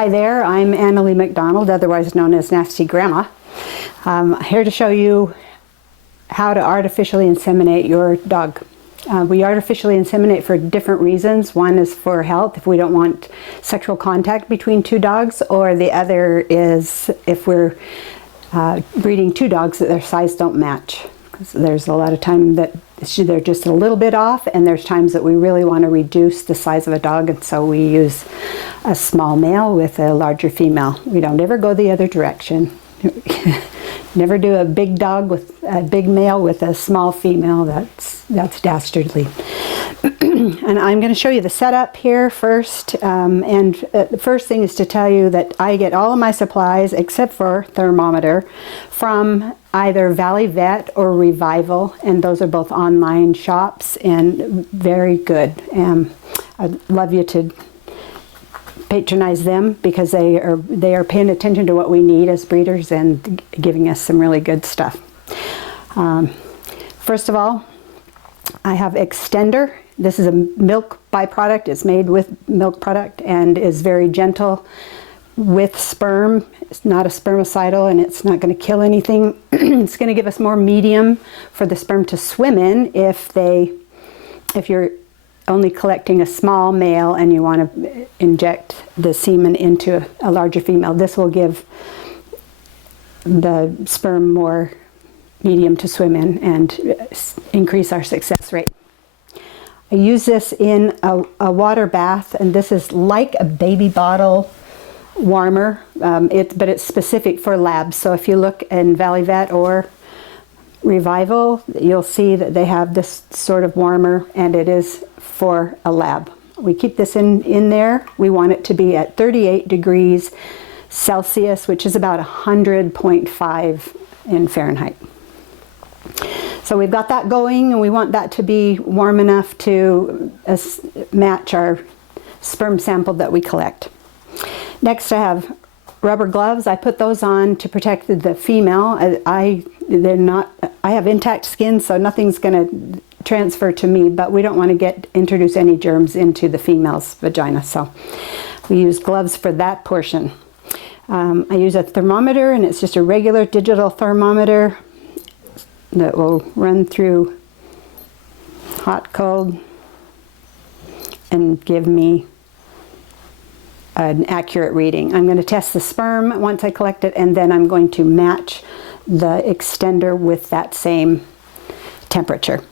Hi there, I'm Annalie McDonald, otherwise known as Nasty Grandma. Here to show you how to artificially inseminate your dog. We artificially inseminate for different reasons. One is for health, if we don't want sexual contact between two dogs, or the other is if we're breeding two dogs that their size don't match. Because there's a lot of time that they're just a little bit off, and there's times that we really want to reduce the size of a dog, and so we use a small male with a larger female. We don't ever go the other direction. Never do a big dog with a big male with a small female. That's dastardly. And I'm going to show you the setup here first. The first thing is to tell you that I get all of my supplies except for thermometer from either Valley Vet or Revival, and those are both online shops and very good. I'd love you to patronize them because they are paying attention to what we need as breeders and giving us some really good stuff. First of all, I have Extender. This is a milk byproduct. It's made with milk product and is very gentle with sperm. It's not a spermicidal and it's not going to kill anything. It's going to give us more medium for the sperm to swim in if you're only collecting a small male and you want to inject the semen into a larger female. This will give the sperm more medium to swim in and increase our success rate. I use this in a water bath, and this is like a baby bottle warmer, but it's specific for labs. So if you look in Valley Vet or Revival, you'll see that they have this sort of warmer, and it is for a lab. We keep this in there. We want it to be at 38 degrees Celsius, which is about 100.5 in Fahrenheit. So we've got that going, and we want that to be warm enough to match our sperm sample that we collect. Next, I have rubber gloves. I put those on to protect the female. I have intact skin, so nothing's going to transfer to me, but we don't want to introduce any germs into the female's vagina, so we use gloves for that portion. I use a thermometer, and it's just a regular digital thermometer that will run through hot, cold, and give me an accurate reading. I'm going to test the sperm once I collect it, and then I'm going to match the extender with that same temperature.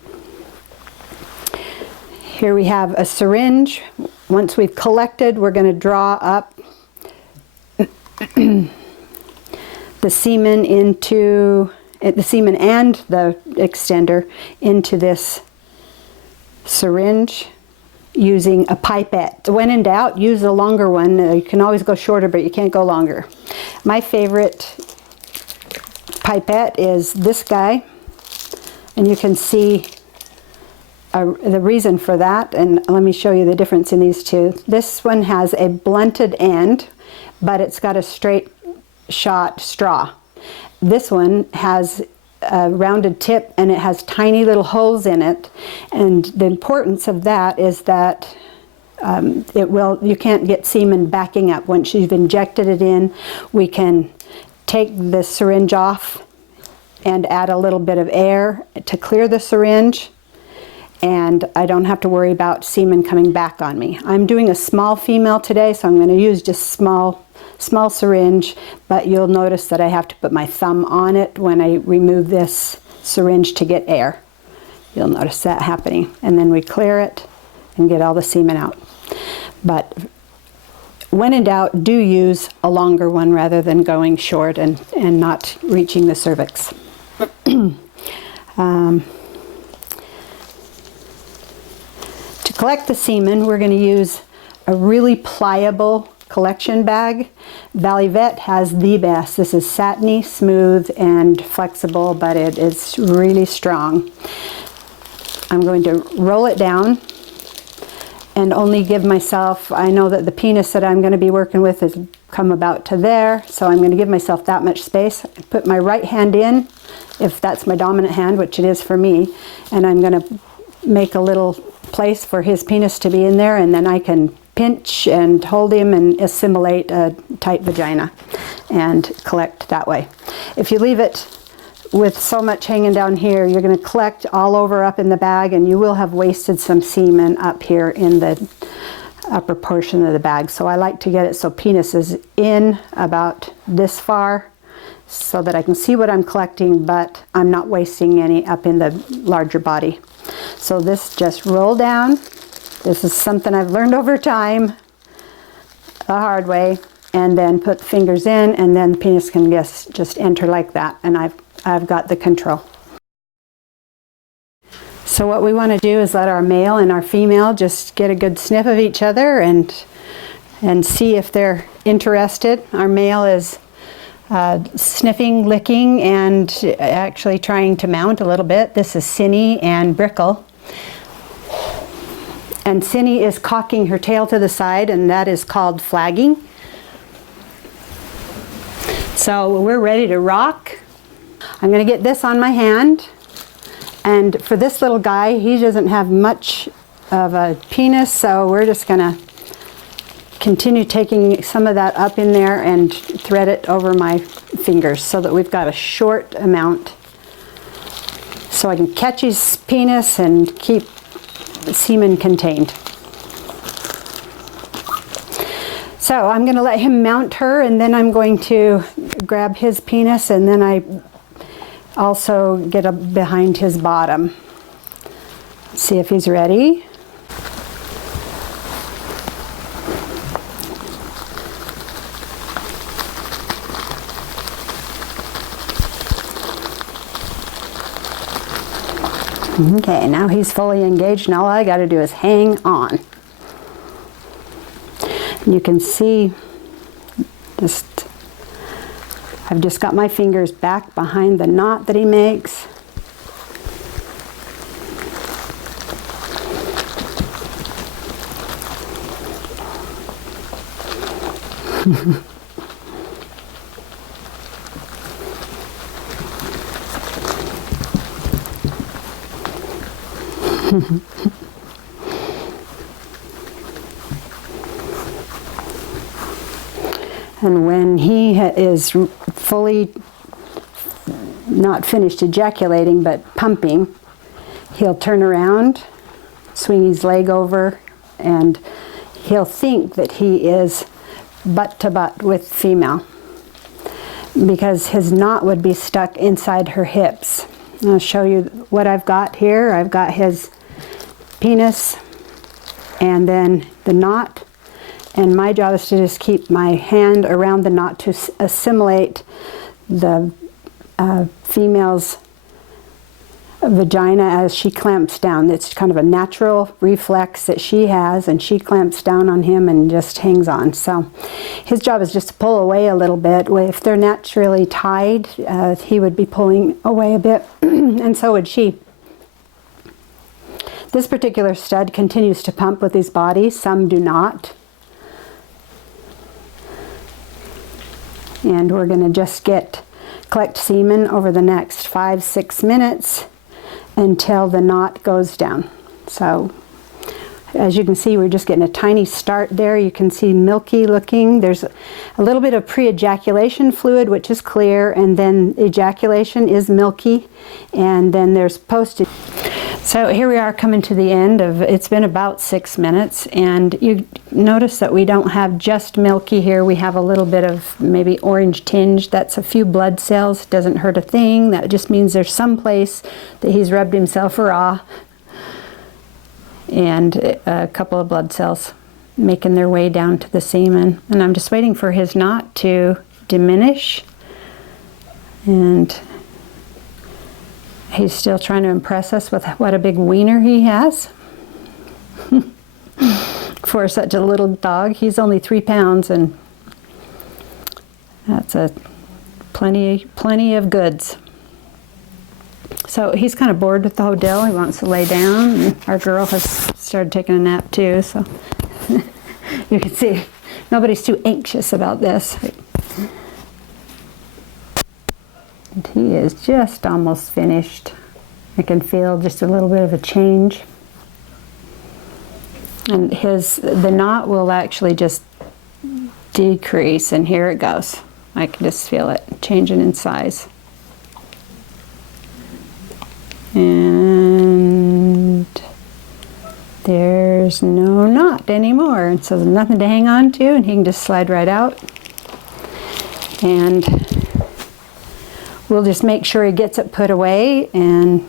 Here we have a syringe. Once we've collected, we're going to draw up the semen and the extender into this syringe using a pipette. When in doubt, use a longer one. You can always go shorter, but you can't go longer. My favorite pipette is this guy, and you can see the reason for that, and let me show you the difference in these two. This one has a blunted end, but it's got a straight shot straw. This one has a rounded tip, and it has tiny little holes in it, and the importance of that is that you can't get semen backing up. Once you've injected it in, we can take the syringe off and add a little bit of air to clear the syringe, and I don't have to worry about semen coming back on me. I'm doing a small female today, so I'm going to use just small syringe, but you'll notice that I have to put my thumb on it when I remove this syringe to get air. You'll notice that happening, and then we clear it and get all the semen out. But when in doubt, do use a longer one rather than going short and not reaching the cervix. To collect the semen, we're going to use a really pliable collection bag. Valley Vet has the best. This is satiny, smooth, and flexible, but it is really strong. I'm going to roll it down and only give myself, I know that the penis that I'm going to be working with has come about to there, so I'm going to give myself that much space. Put my right hand in, if that's my dominant hand, which it is for me, and I'm going to make a little place for his penis to be in there, and then I can pinch and hold him and assimilate a tight vagina and collect that way. If you leave it with so much hanging down here, you're going to collect all over up in the bag, and you will have wasted some semen up here in the upper portion of the bag. So I like to get it so penis is in about this far so that I can see what I'm collecting, but I'm not wasting any up in the larger body. So this just roll down. This is something I've learned over time the hard way, and then put fingers in, and then the penis can just enter like that, and I've got the control. So what we want to do is let our male and our female just get a good sniff of each other and see if they're interested. Our male is sniffing, licking, and actually trying to mount a little bit. This is Cinny and Brickle. And Cinny is cocking her tail to the side, and that is called flagging. So we're ready to rock. I'm going to get this on my hand. And for this little guy, he doesn't have much of a penis, so we're just going to continue taking some of that up in there and thread it over my fingers so that we've got a short amount, so I can catch his penis and keep the semen contained. So I'm going to let him mount her, and then I'm going to grab his penis, and then I also get up behind his bottom. See if he's ready. Okay, now he's fully engaged, and all I got to do is hang on. And you can see I've just got my fingers back behind the knot that he makes. And when he is fully not finished ejaculating but pumping, he'll turn around, swing his leg over, and he'll think that he is butt to butt with female, because his knot would be stuck inside her hips. I'll show you what I've got here. I've got his penis and then the knot, and my job is to just keep my hand around the knot to assimilate the female's vagina as she clamps down. It's kind of a natural reflex that she has, and she clamps down on him and just hangs on. So his job is just to pull away a little bit. If they're naturally tied, he would be pulling away a bit, and so would she. This particular stud continues to pump with his body, some do not. And we're going to just collect semen over the next 5-6 minutes until the knot goes down. So as you can see, we're just getting a tiny start there. You can see milky looking. There's a little bit of pre-ejaculation fluid, which is clear, and then ejaculation is milky, and then there's post. So here we are coming to the end of, it's been about 6 minutes, and you notice that we don't have just milky here. We have a little bit of maybe orange tinge. That's a few blood cells. Doesn't hurt a thing. That just means there's some place that he's rubbed himself raw, and a couple of blood cells making their way down to the semen. And I'm just waiting for his knot to diminish, and he's still trying to impress us with what a big wiener he has. For such a little dog. He's only 3 pounds, and that's plenty of goods. So he's kind of bored with the hotel. He wants to lay down. And our girl has started taking a nap too, so you can see nobody's too anxious about this. And he is just almost finished. I can feel just a little bit of a change. And the knot will actually just decrease, and here it goes. I can just feel it changing in size. And there's no knot anymore, and so there's nothing to hang on to, and he can just slide right out. And we'll just make sure he gets it put away, and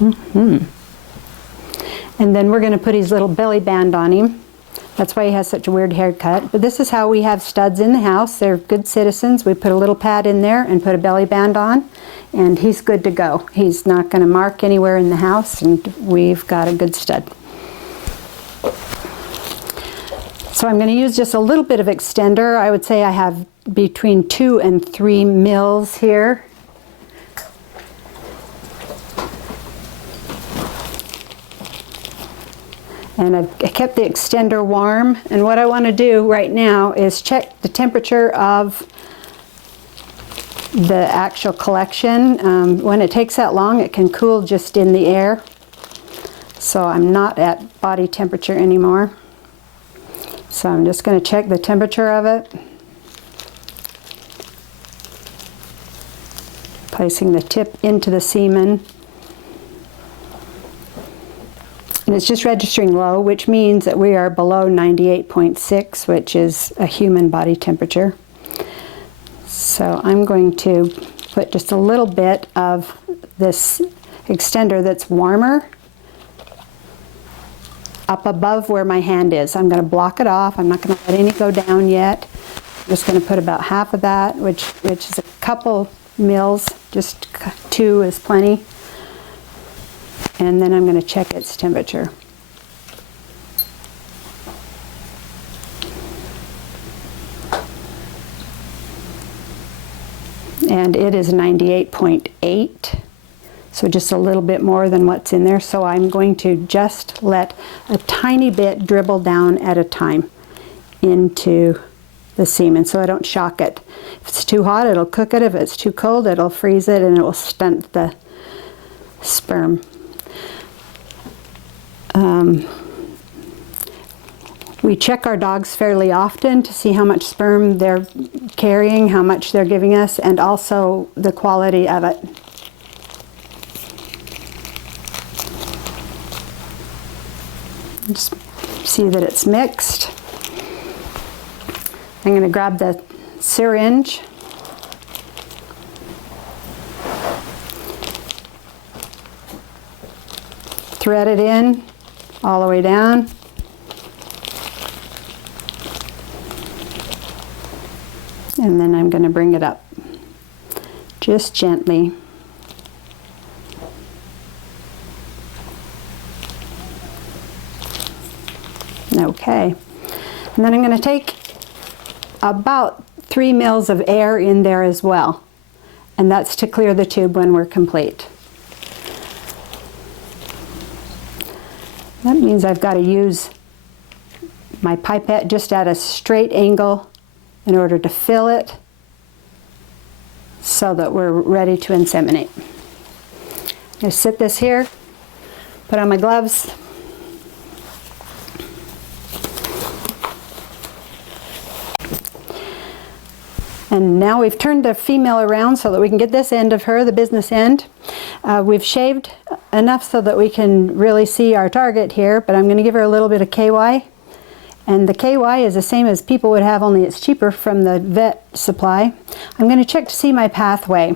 and then we're going to put his little belly band on him. That's why he has such a weird haircut. But this is how we have studs in the house. They're good citizens. We put a little pad in there and put a belly band on, and he's good to go. He's not going to mark anywhere in the house, and we've got a good stud. So I'm going to use just a little bit of extender. I would say I have between 2 and 3 mils here. And I've kept the extender warm, and what I want to do right now is check the temperature of the actual collection. When it takes that long, it can cool just in the air, so I'm not at body temperature anymore. So I'm just going to check the temperature of it, placing the tip into the semen. And it's just registering low, which means that we are below 98.6, which is a human body temperature. So I'm going to put just a little bit of this extender that's warmer up above where my hand is. I'm going to block it off. I'm not going to let any go down yet. I'm just going to put about half of that, which is a couple mils, just 2 is plenty. And then I'm going to check its temperature. And it is 98.8, so just a little bit more than what's in there. So I'm going to just let a tiny bit dribble down at a time into the semen so I don't shock it. If it's too hot, it'll cook it. If it's too cold, it'll freeze it, and it will stunt the sperm. We check our dogs fairly often to see how much sperm they're carrying, how much they're giving us, and also the quality of it. Just see that it's mixed. I'm going to grab the syringe. Thread it in all the way down. And then I'm going to bring it up just gently. Okay. And then I'm going to take about 3 mils of air in there as well. And that's to clear the tube when we're complete. That means I've got to use my pipette just at a straight angle in order to fill it so that we're ready to inseminate. I'm going to sit this here, put on my gloves. And now we've turned the female around so that we can get this end of her, the business end. We've shaved enough so that we can really see our target here, but I'm going to give her a little bit of KY. And the KY is the same as people would have, only it's cheaper from the vet supply. I'm going to check to see my pathway.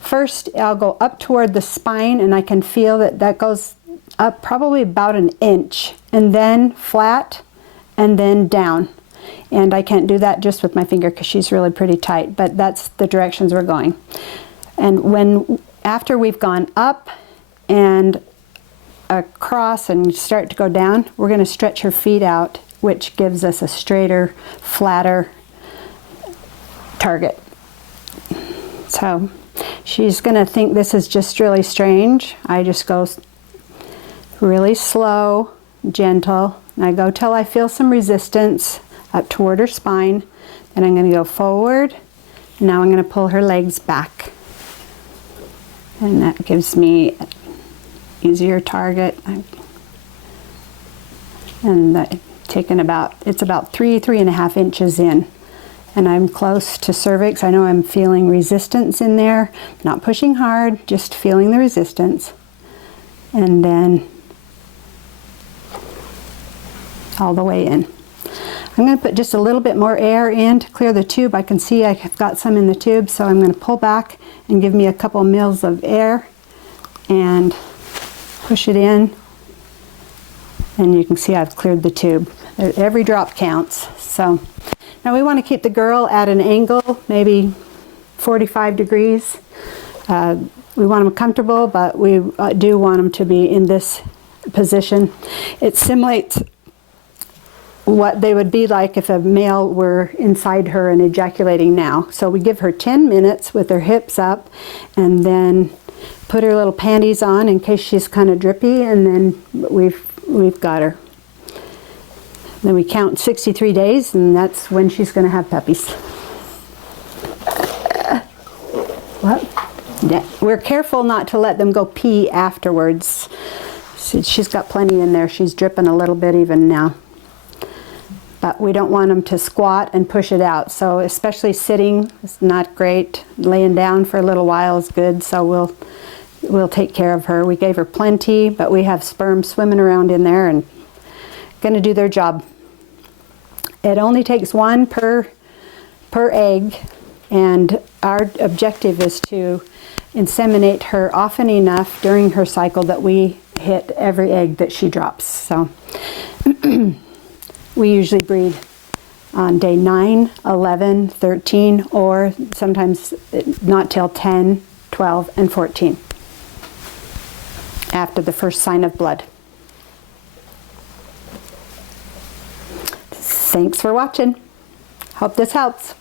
First, I'll go up toward the spine, and I can feel that that goes up probably about 1 inch, and then flat, and then down. And I can't do that just with my finger because she's really pretty tight, but that's the directions we're going. And after we've gone up and across and start to go down, we're going to stretch her feet out, which gives us a straighter, flatter target. So she's going to think this is just really strange. I just go really slow, gentle, and I go till I feel some resistance up toward her spine. Then I'm going to go forward. Now I'm going to pull her legs back. And that gives me an easier target. And it's about 3.5 inches in. And I'm close to cervix. I know I'm feeling resistance in there. Not pushing hard, just feeling the resistance. And then all the way in. I'm going to put just a little bit more air in to clear the tube. I can see I've got some in the tube, so I'm going to pull back and give me a couple mils of air and push it in. And you can see I've cleared the tube. Every drop counts. So now we want to keep the girl at an angle, maybe 45 degrees. We want them comfortable, but we do want them to be in this position. It simulates what they would be like if a male were inside her and ejaculating now. So we give her 10 minutes with her hips up, and then put her little panties on in case she's kind of drippy, and then we've got her. Then we count 63 days, and that's when she's going to have puppies. What? Yeah. We're careful not to let them go pee afterwards. She's got plenty in there. She's dripping a little bit even now. But we don't want them to squat and push it out. So especially sitting is not great. Laying down for a little while is good. So we'll take care of her. We gave her plenty, but we have sperm swimming around in there and going to do their job. It only takes one per egg, and our objective is to inseminate her often enough during her cycle that we hit every egg that she drops. So we usually breed on day 9, 11, 13, or sometimes not till 10, 12, and 14 after the first sign of blood. Thanks for watching. Hope this helps.